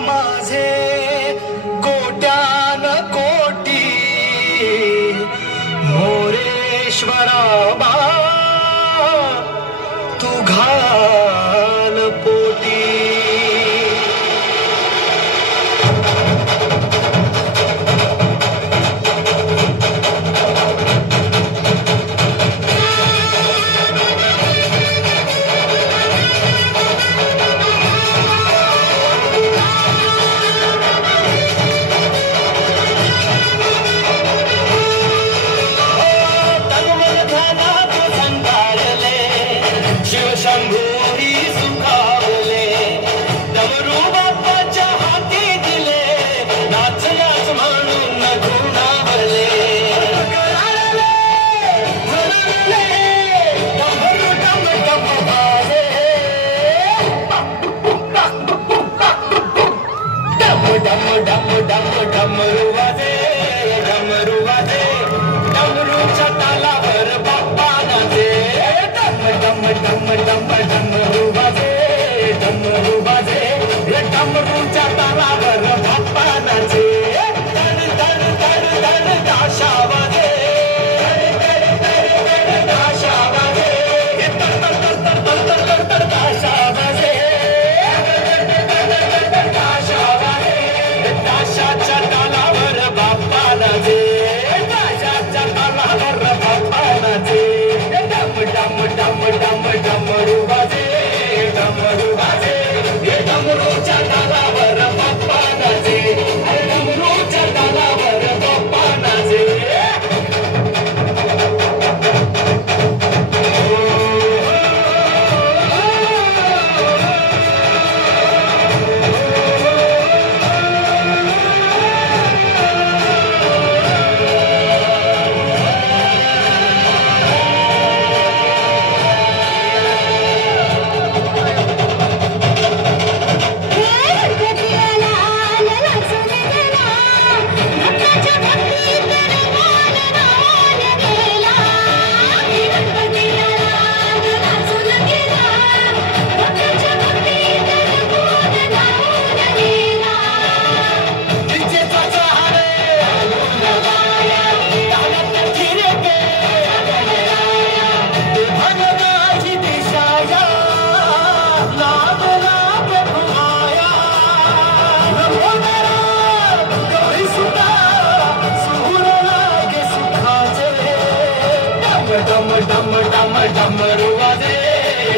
माझे कोट्यान कोटी मोरेश्वरा बा तू घाल पोटी. डमरू वाजे डमरूच्या तालावर बाप्पा नाचे. डमरू वाजे डमरूच्या तालावर बाप्पा नाचे. धड धड धड धड ताशा वाजे ताशा वाजे ताशा वाजे ताशाच्या तालावर बाप्पा नाचे. ताशाच्या तालावर बाप्पा नाचे. डमरू वाजे डमरूच्या तालावर बाप्पा नाचे. डमरूच्या तालावर बाप्पा नाचे.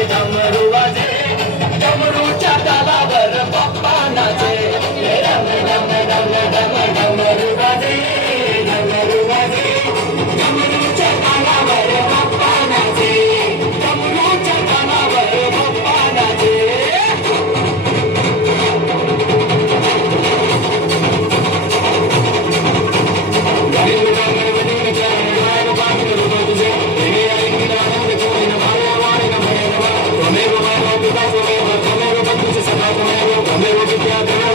डमरू वाजे डमरूच्या तालावर बाप्पा नाचे. डमरू वाजे डमरूच्या तालावर बाप्पा नाचे. डमरूच्या तालावर बाप्पा नाचे. Come